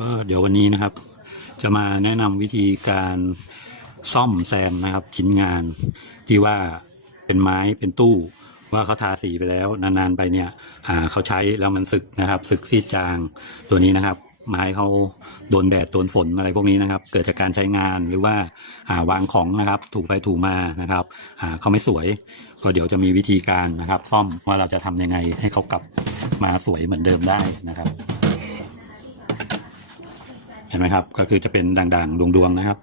ก็เดี๋ยววันนี้นะครับ จะมาแนะนำวิธีการซ่อมแซมนะครับ ชิ้นงานที่ว่าเป็นไม้เป็นตู้ ว่าเขาทาสีไปแล้ว นานๆไปเนี่ยเขาใช้แล้วมันสึกนะครับสึกซีดจางตัวนี้นะครับ ไม้เขาโดนแดดโดนฝนอะไรพวกนี้นะครับ เกิดจากการใช้งานหรือว่าาวางของนะครับ ถูกไปถูกมานะครับเขาไม่สวย ก็เดี๋ยวจะมีวิธีการนะครับ ซ่อมว่าเราจะทำยังไงให้เขากลับมาสวยเหมือนเดิมได้นะครับ เห็นไหมครับ ก็คือจะเป็นด่างๆดวงๆนะครับ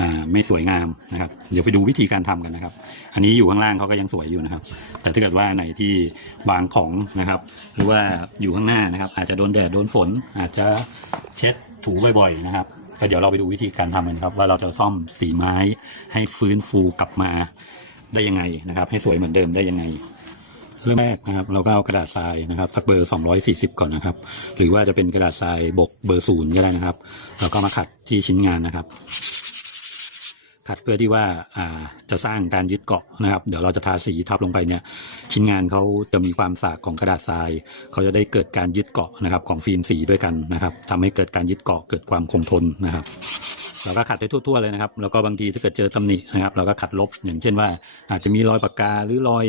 อ่าไม่สวยงามนะครับ เดี๋ยวไปดูวิธีการทำกันนะครับ อันนี้อยู่ข้างล่างเขาก็ยังสวยอยู่นะครับ แต่ถ้าเกิดว่าไหนที่วางของนะครับ หรือว่าอยู่ข้างหน้านะครับ อาจจะโดนแดดโดนฝน อาจจะเช็ดถูบ่อยๆนะครับก็เดี๋ยวเราไปดูวิธีการทำกันครับ ว่าเราจะซ่อมสีไม้ให้ฟื้นฟูกลับมาได้ยังไงนะครับ ให้สวยเหมือนเดิมได้ยังไง เริ่มแรกนะครับ เราก็เอากระดาษทรายนะครับสักเบอร์ 240 ก่อนนะครับ หรือว่าจะเป็นกระดาษทรายบกเบอร์ศูนย์ก็ได้นะครับเราก็มาขัดที่ชิ้นงานนะครับ ขัดเพื่อที่ว่าอ่าจะสร้างการยึดเกาะนะครับ เดี๋ยวเราจะทาสีทับลงไปเนี่ย ชิ้นงานเขาจะมีความสากของกระดาษทรายเขาจะได้เกิดการยึดเกาะนะครับ ของฟิล์มสีด้วยกันนะครับทำให้เกิดการยึดเกาะเกิดความคงทนนะครับ เราก็ขัดไปทั่วๆเลยนะครับ แล้วก็บางทีถ้าเกิดเจอตำหนินะครับ เราก็ขัดลบอย่างเช่นว่า อาจจะมีรอยปากกาหรือรอย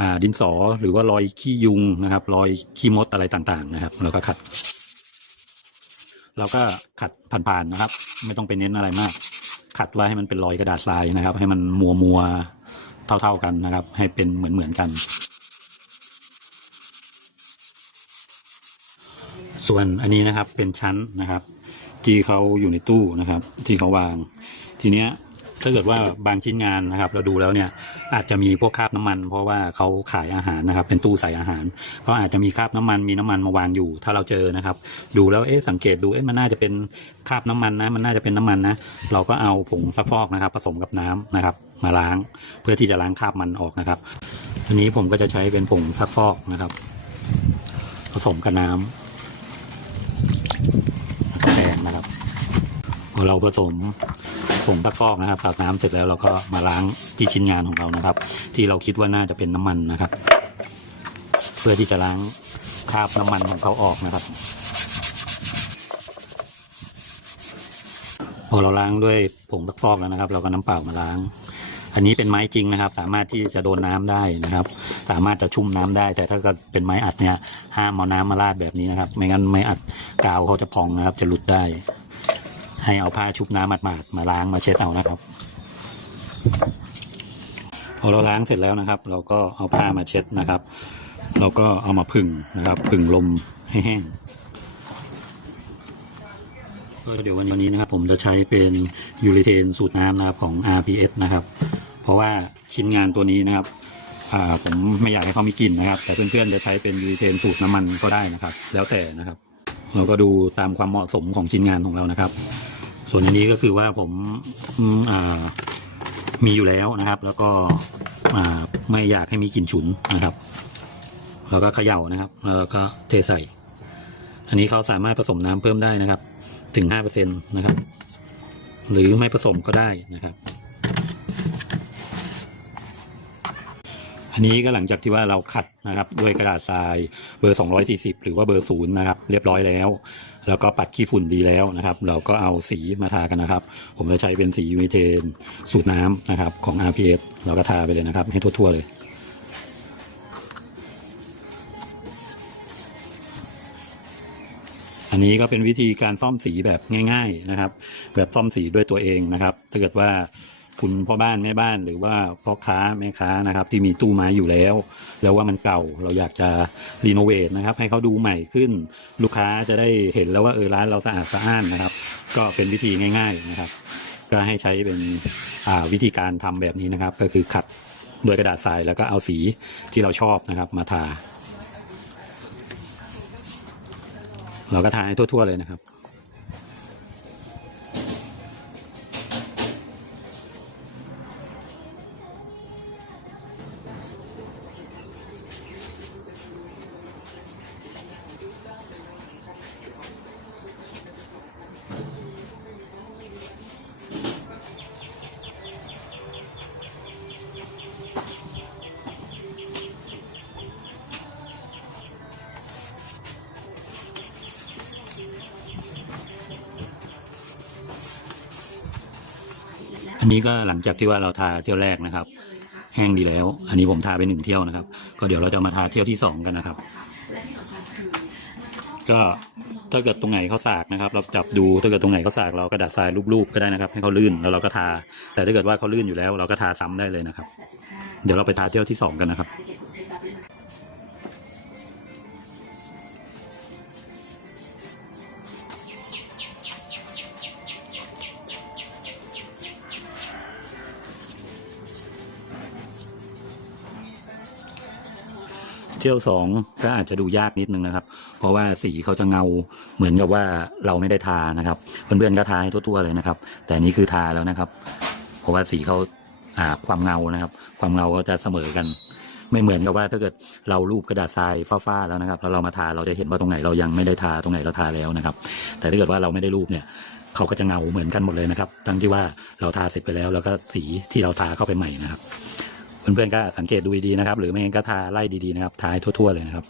อดินสอ หรือว่ารอยขี้ยุงนะครับ รอยขี้มดอะไรต่างๆนะครับ เราก็ขัด เราก็ขัดผ่านๆนะครับ ไม่ต้องไปเน้นอะไรมาก ขัดไว้ให้มันเป็นรอยกระดาษทรายนะครับ ให้มันมัวมัวๆเท่า ๆกันนะครับ ให้เป็นเหมือนๆกันส่วนอันนี้นะครับเป็นชั้นนะครับ ที่เขาอยู่ในตู้นะครับ ที่เขาวาง ทีเนี้ยถ้าเกิดว่าบางชิ้นงานนะครับ เราดูแล้วเนี่ยอาจจะมีพวกคราบน้ำมัน เพราะว่าเขาขายอาหารนะครับ เป็นตู้ใส่อาหารเขาอาจจะมีคราบน้ำมันมีน้ำมันมาวางอยู่ ถ้าเราเจอนะครับ ดูแล้วเอ๊ะสังเกตดูเอ๊ะมันน่าจะเป็นคราบน้ำมันนะ มันน่าจะเป็นน้ำมันนะเราก็เอาผงซักฟอกนะครับ ผสมกับน้ำนะครับ มาล้างเพื่อที่จะล้างคราบมันออกนะครับอันนี้ผมก็จะใช้เป็นผงซักฟอกนะครับ ผสมกับน้ำ แดงนะครับพอ เราผสมผงตักฟอกนะครับตักน้ำเสร็จแล้วเราก็มาล้างที่ชิ้นงานของเรานะครับ ที่เราคิดว่าน่าจะเป็นน้ำมันนะครับ เพื่อที่จะล้างคราบน้ำมันของเขาออกนะครับ พอเราล้างด้วยผงตักฟอกแล้วนะครับ เราก็น้ำเปล่ามาล้าง อันนี้เป็นไม้จริงนะครับ สามารถที่จะโดนน้ำได้นะครับ สามารถจะชุ่มน้ำได้ แต่ถ้าเกิดเป็นไม้อัดเนี่ยห้ามเอาน้ำมาราดแบบนี้นะครับ ไม่งั้นไม้อัดกาวเขาจะพองนะครับ จะหลุดได้ ให้เอาผ้าชุบน้ำหมาดๆมาล้างมาเช็ดเอานะครับพอเราล้างเสร็จแล้วนะครับ เราก็เอาผ้ามาเช็ดนะครับ เราก็เอามาผึ่งนะครับผึ่งลมให้แห้งก็เดี๋ยววันนี้นะครับ ผมจะใช้เป็นยูริเทนสูตรน้ำนะครับของ RPS นะครับ เพราะว่าชิ้นงานตัวนี้นะครับผมไม่อยากให้เขามีกลิ่นนะครับ แต่เพื่อนๆจะใช้เป็นยูริเทนสูตรน้ำมันก็ได้นะครับ แล้วแต่นะครับ เราก็ดูตามความเหมาะสมของชิ้นงานของเรานะครับ ส่วนอันนี้ก็คือว่าผมมีอยู่แล้วนะครับ แล้วก็ไม่อยากให้มีกลิ่นฉุนนะครับ แล้วก็เขย่านะครับแล้วก็เทใส่ อันนี้เขาสามารถผสมน้ำเพิ่มได้นะครับ ถึงห้าเปอร์เซ็นตนะครับ หรือไม่ผสมก็ได้นะครับ อันนี้ก็หลังจากที่ว่าเราขัดนะครับด้วยกระดาษทรายเบอร์ 240 หรือว่าเบอร์ศูนย์นะครับเรียบร้อยแล้ว แล้วก็ปัดขี้ฝุ่นดีแล้วนะครับ เราก็เอาสีมาทากันนะครับ ผมจะใช้เป็นสียูเเทนสูตรน้ำนะครับของ RPS เราก็ทาไปเลยนะครับ ให้ทั่วๆเลยอันนี้ก็เป็นวิธีการซ่อมสีแบบง่าย ๆนะครับ แบบซ่อมสีด้วยตัวเองนะครับถ้าเกิดว่า คุณพ่อบ้านแม่บ้านหรือว่าพ่อค้าแม่ค้านะครับ ที่มีตู้ไม้อยู่แล้ว แล้วว่ามันเก่าเราอยากจะรีโนเวทนะครับ ให้เขาดูใหม่ขึ้น ลูกค้าจะได้เห็นแล้วว่าเออร้านเราสะอาดสะอ้านนะครับ ก็เป็นวิธีง่าย ๆนะครับ ก็ให้ใช้เป็นวิธีการทำแบบนี้นะครับ ก็คือขัดด้วยกระดาษทรายแล้วก็เอาสีที่เราชอบนะครับ มาทา เราก็ทาให้ทั่ว ๆ เลยนะครับ นี้ก็หลังจากที่ว่าเราทาเที่ยวแรกนะครับ แห้งดีแล้ว อันนี้ผมทาไปหนึ่งเที่ยวนะครับ ก็เดี๋ยวเราจะมาทาเที่ยวที่สองกันนะครับ ก็ถ้าเกิดตรงไหนเขาสากนะครับ เราจับดูถ้าเกิดตรงไหนเขาสากเรากระดาษทรายรูปๆก็ได้นะครับ ให้เขาลื่นแล้วเราก็ทา แต่ถ้าเกิดว่าเขาลื่นอยู่แล้ว เราก็ทาซ้ำได้เลยนะครับ เดี๋ยวเราไปทาเที่ยวที่สองกันนะครับ เที่ยวสองก็อาจจะดูยากนิดนึงนะครับ เพราะว่าสีเขาจะเงาเหมือนกับว่าเราไม่ได้ทานะครับ เพื่อนๆก็ทาให้ทั่วๆเลยนะครับ แต่นนี้คือทาแล้วนะครับ เพราะว่าสีเขาอ่าความเงานะครับ ความเงาก็จะเสมอกัน ไม่เหมือนกับว่าถ้าเกิดเรารูปกระดาษทรายฟ้าๆแล้วนะครับแล้วเรามาทาเราจะเห็นว่าตรงไหนเรายังไม่ได้ทาตรงไหนเราทาแล้วนะครับ แต่ถ้าเกิดว่าเราไม่ได้รูปเนี่ยเขาก็จะเงาเหมือนกันหมดเลยนะครับ ทั้งที่ว่าเราทาเสร็จไปแล้ว แล้วก็สีที่เราทาเข้าไปใหม่นะครับ เพื่อนๆก็สังเกตดูดีๆนะครับ หรือไม่งั้นก็ทาไล่ดีๆนะครับทาให้ทั่วๆเลยนะครับ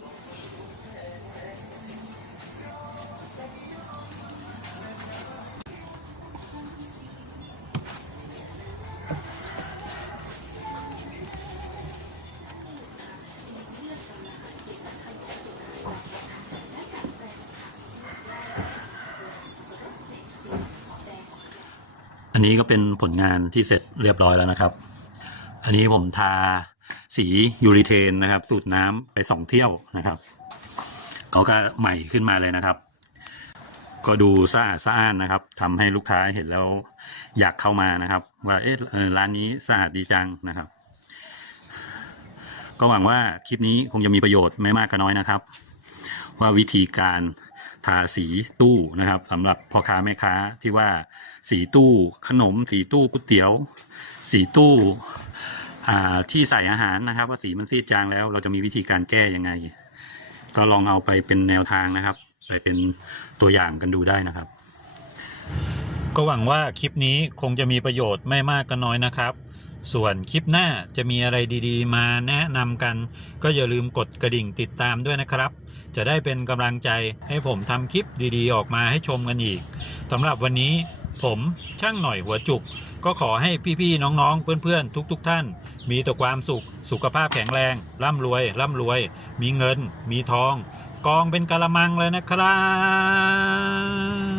อันนี้ก็เป็นผลงานที่เสร็จเรียบร้อยแล้วนะครับ นนี้ผมทาสียูริเทนนะครับ สูตรน้ำไปสองเที่ยวนะครับเขาก็ใหม่ขึ้นมาเลยนะครับ ก็ดูสะอาดสะอ้านนะครับทำให้ลูกค้าเห็นแล้วอยากเข้ามานะครับ ว่าเอ๊ะเอ่อร้านนี้สะอาดดีจังนะครับ ก็หวังว่าคลิปนี้คงจะมีประโยชน์ไม่มากก็น้อยนะครับ ว่าวิธีการทาสีตู้นะครับสำหรับพ่อค้าแม่ค้าที่ว่าสีตู้ขนม สีตู้ก๋วยเตี๋ยว สีตู้ ที่ใส่อาหารนะครับ ว่าสีมันซีดจางแล้ว เราจะมีวิธีการแก้ยังไง ก็ลองเอาไปเป็นแนวทางนะครับ ไปเป็นตัวอย่างกันดูได้นะครับ ก็หวังว่าคลิปนี้คงจะมีประโยชน์ไม่มากก็น้อยนะครับ ส่วนคลิปหน้าจะมีอะไรดีๆ มาแนะนำกัน ก็อย่าลืมกดกระดิ่งติดตามด้วยนะครับ จะได้เป็นกำลังใจให้ผมทำคลิปดีๆ ออกมาให้ชมกันอีกสำหรับวันนี้ ผมช่างหน่อยหัวจุก ก็ขอให้พี่ๆน้องๆ เพื่อนๆ ทุกๆท่าน มีแต่ความสุข สุขภาพแข็งแรง ร่ำรวย ร่ำรวย มีเงิน มีทอง กองเป็นกะละมังเลยนะครับ